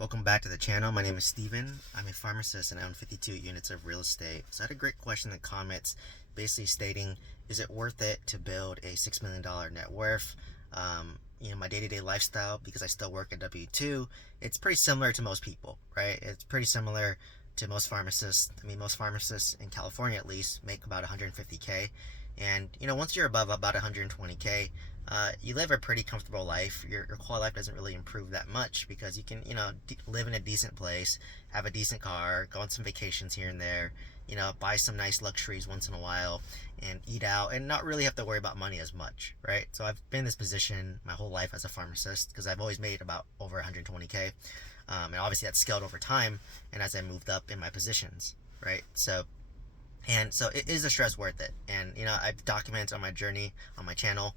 Welcome back to the channel. My name is Steven. I'm a pharmacist and I own 52 units of real estate. So I had a great question in the comments basically stating, is it worth it to build a $6 million net worth? My day-to-day lifestyle, because I still work at W2, it's pretty similar to most people, right? It's pretty similar to most pharmacists. Most pharmacists in California at least make about 150K. And, once you're above about 120K, you live a pretty comfortable life. Your quality of life doesn't really improve that much because you can, live in a decent place, have a decent car, go on some vacations here and there, buy some nice luxuries once in a while, and eat out, and not really have to worry about money as much, right? So I've been in this position my whole life as a pharmacist because I've always made about over 120K, and obviously that's scaled over time, and as I moved up in my positions, right? So it is a stress worth it. And I've documented on my journey on my channel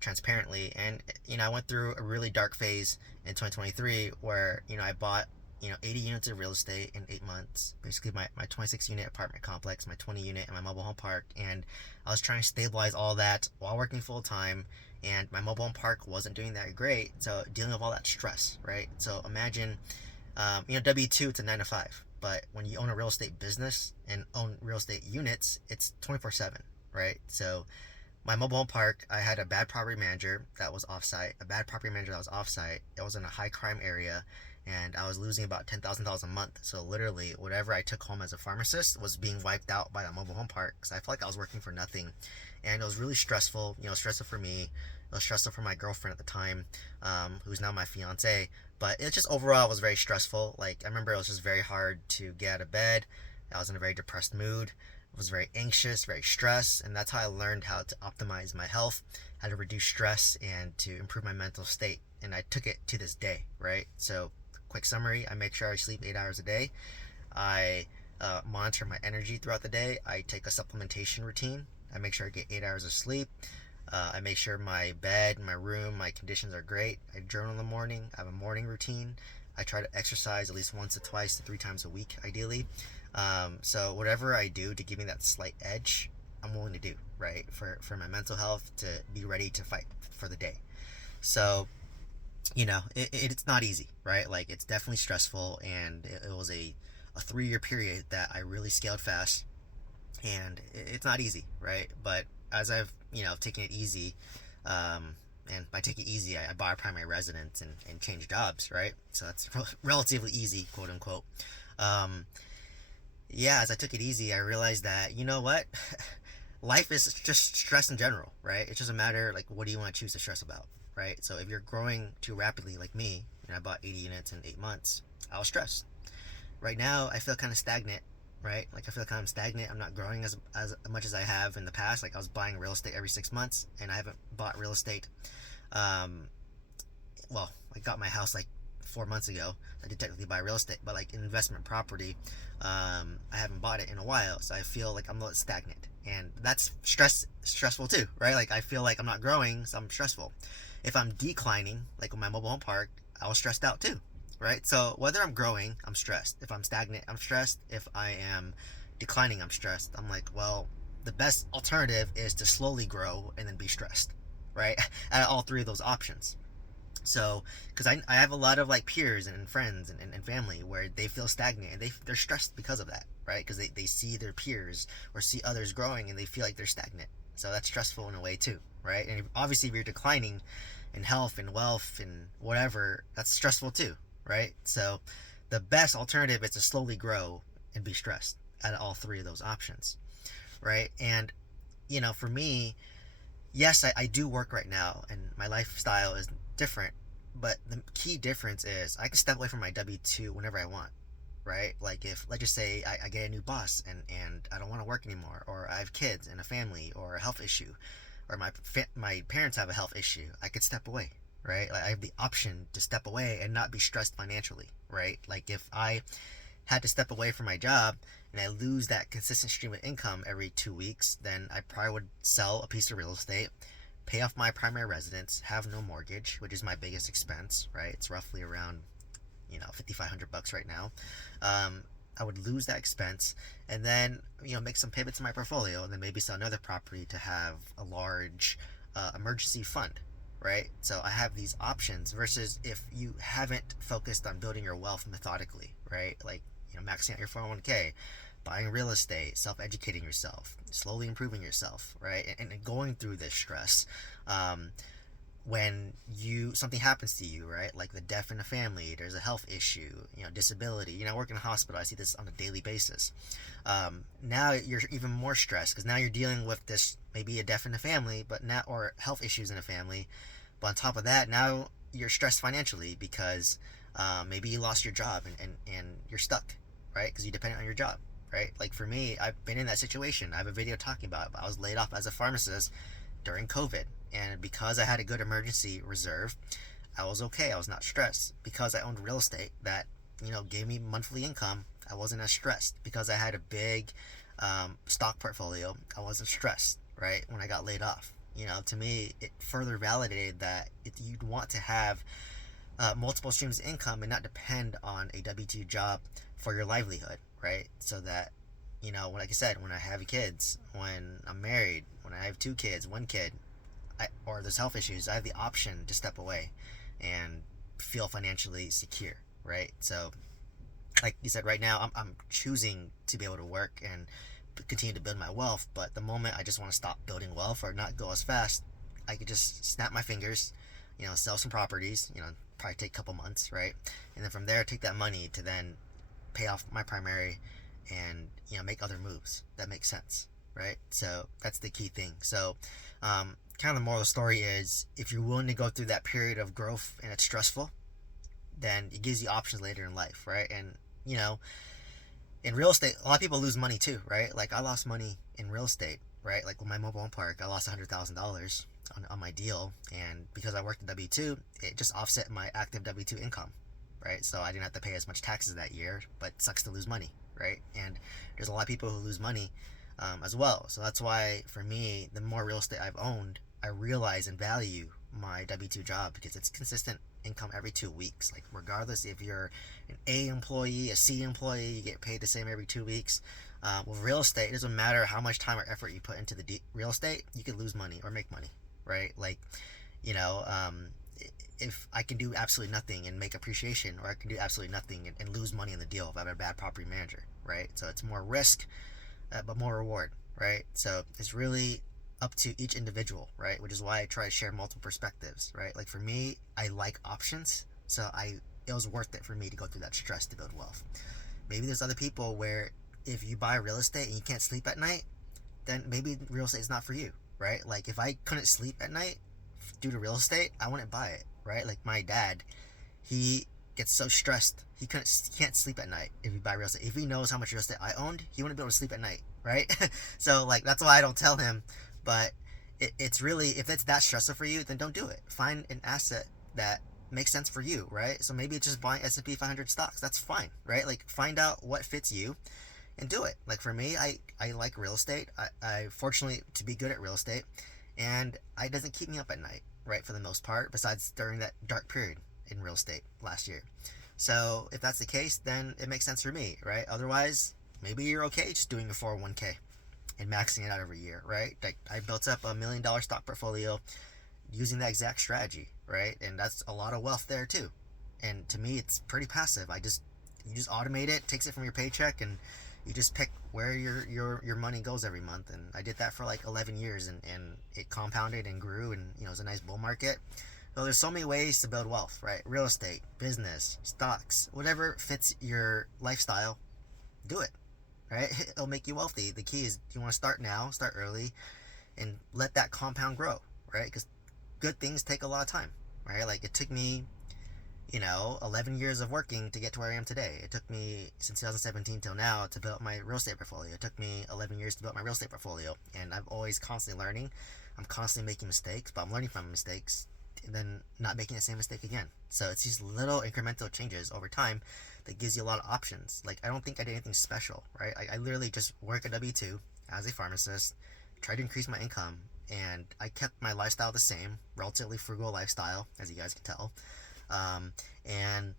transparently. And I went through a really dark phase in 2023 where I bought 80 units of real estate in 8 months, basically my 26 unit apartment complex, my 20 unit, and my mobile home park. And I was trying to stabilize all that while working full time, and my mobile home park wasn't doing that great, so dealing with all that stress, right? So imagine W2, it's a 9 to 5, but when you own a real estate business and own real estate units, it's 24/7, right? So my mobile home park, I had a bad property manager that was offsite, It was in a high crime area, and I was losing about $10,000 a month. So literally, whatever I took home as a pharmacist was being wiped out by the mobile home park because I felt like I was working for nothing, and it was really stressful. Stressful for me. It was stressful for my girlfriend at the time, who's now my fiance. But it just overall was very stressful. Like, I remember it was just very hard to get out of bed. I was in a very depressed mood. I was very anxious, very stressed, and that's how I learned how to optimize my health, how to reduce stress, and to improve my mental state. And I took it to this day, right? So, quick summary: I make sure I sleep 8 hours a day. I monitor my energy throughout the day. I take a supplementation routine. I make sure I get 8 hours of sleep. I make sure my bed, my room, my conditions are great. I journal in the morning. I have a morning routine. I try to exercise at least once to twice to 3 times a week, ideally. So whatever I do to give me that slight edge, I'm willing to do, right? For my mental health, to be ready to fight for the day. So, it's not easy, right? Like, it's definitely stressful, and it was a 3-year period that I really scaled fast, and it's not easy, right? But as I've taken it easy, and by taking it easy, I bought a primary residence and changed jobs, right? So that's relatively easy, quote unquote. Um, yeah, as I took it easy, I realized that what, life is just stress in general, right? It's just a matter, like, what do you want to choose to stress about, right? So if you're growing too rapidly, like me, and I bought 80 units in 8 months, I was stressed. Right now, I feel kind of stagnant, right? Like, I feel kind of stagnant. I'm not growing as much as I have in the past. Like, I was buying real estate every 6 months, and I haven't bought real estate. Um, well, I got my house like 4 months ago. I did technically buy real estate, but like investment property, I haven't bought it in a while. So I feel like I'm a little stagnant, and that's stressful too, right? Like, I feel like I'm not growing, so I'm stressful. If I'm declining, like with my mobile home park, I was stressed out too, right? So whether I'm growing, I'm stressed. If I'm stagnant, I'm stressed. If I am declining, I'm stressed. I'm like, well, the best alternative is to slowly grow and then be stressed, right? Out of all three of those options. So, because I have a lot of like peers and friends and family where they feel stagnant, and they're stressed because of that, right? Because they see their peers or see others growing, and they feel like they're stagnant. So that's stressful in a way too, right? And obviously, if you're declining in health and wealth and whatever, that's stressful too, right? So the best alternative is to slowly grow and be stressed out of all three of those options, right? And for me, yes, I do work right now, and my lifestyle is different. But the key difference is I can step away from my W2 whenever I want, right? Like, if, let's just say, I get a new boss, and I don't want to work anymore, or I have kids and a family, or a health issue, or my parents have a health issue, I could step away, right? Like, I have the option to step away and not be stressed financially, right? Like, if I had to step away from my job and I lose that consistent stream of income every 2 weeks, then I probably would sell a piece of real estate, pay off my primary residence, have no mortgage, which is my biggest expense, right? It's roughly around, $5,500 right now. I would lose that expense, and then, make some pivots in my portfolio, and then maybe sell another property to have a large emergency fund, right? So I have these options versus if you haven't focused on building your wealth methodically, right? Like, maxing out your 401k, buying real estate, self-educating yourself, slowly improving yourself, right? And going through this stress. When something happens to you, right? Like the death in a family, there's a health issue, disability. I work in a hospital. I see this on a daily basis. Now you're even more stressed because now you're dealing with this, maybe a death in the family, or health issues in the family. But on top of that, now you're stressed financially because maybe you lost your job and you're stuck, right? Because you depend on your job, right? Like for me, I've been in that situation. I have a video talking about it. I was laid off as a pharmacist during COVID. And because I had a good emergency reserve, I was okay. I was not stressed. Because I owned real estate that, gave me monthly income, I wasn't as stressed. Because I had a big stock portfolio, I wasn't stressed, right? When I got laid off. To me, it further validated that you'd want to have multiple streams of income and not depend on a W-2 job for your livelihood, right? So that, like I said, when I have kids, when I'm married, when I have 2 kids, 1 kid, or there's health issues, I have the option to step away and feel financially secure, right? So, like you said, right now, I'm choosing to be able to work and continue to build my wealth, but the moment I just want to stop building wealth or not go as fast, I could just snap my fingers, sell some properties, probably take a couple months, right? And then from there, take that money to then pay off my primary and, make other moves that make sense, right? So that's the key thing. So, kind of the moral of the story is if you're willing to go through that period of growth and it's stressful, then it gives you options later in life, right? And, in real estate, a lot of people lose money too, right? Like I lost money in real estate, right? Like with my mobile home park, I lost $100,000 on my deal. And because I worked in W-2, it just offset my active W-2 income, right? So I didn't have to pay as much taxes that year, but it sucks to lose money, right? And there's a lot of people who lose money as well. So that's why for me, the more real estate I've owned, I realize and value my W-2 job because it's consistent income every 2 weeks. Like regardless if you're an A employee, a C employee, you get paid the same every 2 weeks. With real estate, it doesn't matter how much time or effort you put into the real estate, you can lose money or make money, right? Like, if I can do absolutely nothing and make appreciation, or I can do absolutely nothing and lose money in the deal if I have a bad property manager, right? So it's more risk, but more reward, right? So it's really up to each individual, right? Which is why I try to share multiple perspectives, right? Like for me, I like options, so it was worth it for me to go through that stress to build wealth. Maybe there's other people where if you buy real estate and you can't sleep at night, then maybe real estate is not for you, right? Like if I couldn't sleep at night due to real estate, I wouldn't buy it, right? Like my dad, he gets so stressed he can't sleep at night if he buy real estate. If he knows how much real estate I owned, he wouldn't be able to sleep at night, right? So like that's why I don't tell him. But it's really, if it's that stressful for you, then don't do it. Find an asset that makes sense for you, right? So maybe it's just buying S&P 500 stocks. That's fine, right? Like find out what fits you and do it. Like for me, I like real estate. I fortunately to be good at real estate, and it doesn't keep me up at night, right? For the most part, besides during that dark period in real estate last year. So if that's the case, then it makes sense for me, right? Otherwise, maybe you're okay just doing a 401k and maxing it out every year, right? Like I built up $1 million stock portfolio using that exact strategy, right? And that's a lot of wealth there too. And to me, it's pretty passive. You just automate it, takes it from your paycheck, and you just pick where your money goes every month. And I did that for like 11 years, and it compounded and grew, and it was a nice bull market. So there's so many ways to build wealth, right? Real estate, business, stocks, whatever fits your lifestyle, do it. Right? It'll make you wealthy. The key is you want to start now, start early, and let that compound grow, right? Because good things take a lot of time, right? Like it took me, 11 years of working to get to where I am today. It took me since 2017 till now to build my real estate portfolio. It took me 11 years to build my real estate portfolio, and I'm always constantly learning. I'm constantly making mistakes, but I'm learning from my mistakes and then not making the same mistake again. So it's these little incremental changes over time that gives you a lot of options. Like I don't think I did anything special, right? I literally just work at W-2 as a pharmacist, try to increase my income, and I kept my lifestyle the same, relatively frugal lifestyle, as you guys can tell. And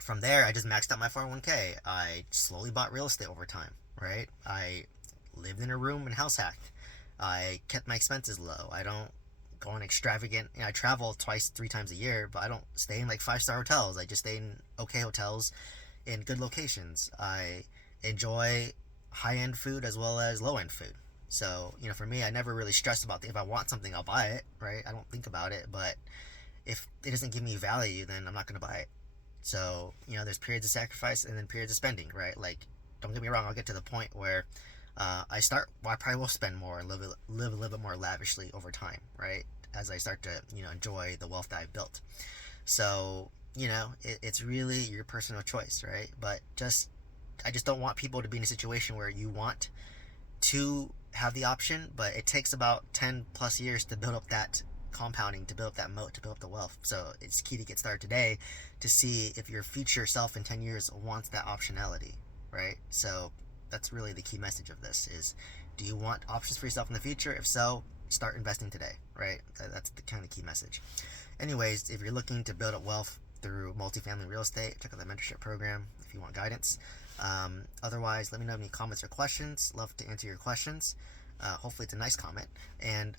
from there, I just maxed out my 401k. I slowly bought real estate over time, right? I lived in a room and house hacked. I kept my expenses low. I don't going extravagant. I travel twice, 3 times a year, but I don't stay in like 5-star hotels. I just stay in okay hotels in good locations. I enjoy high end food as well as low end food. So, for me, I never really stress about if I want something, I'll buy it, right? I don't think about it, but if it doesn't give me value, then I'm not going to buy it. So, there's periods of sacrifice and then periods of spending, right? Like, don't get me wrong, I'll get to the point where I probably will spend more and live a little bit more lavishly over time, right? As I start to, enjoy the wealth that I've built. So, it's really your personal choice, right? But I just don't want people to be in a situation where you want to have the option, but it takes about 10 plus years to build up that compounding, to build up that moat, to build up the wealth. So it's key to get started today to see if your future self in 10 years wants that optionality, right? So that's really the key message of this is, do you want options for yourself in the future? If so, start investing today, right? That's the kind of key message. Anyways, if you're looking to build up wealth through multifamily real estate, check out the mentorship program if you want guidance. Otherwise, let me know any comments or questions. Love to answer your questions. Hopefully it's a nice comment. And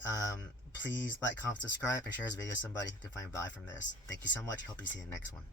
please like, comment, subscribe, and share this video with somebody who can find value from this. Thank you so much. Hope you see you in the next one.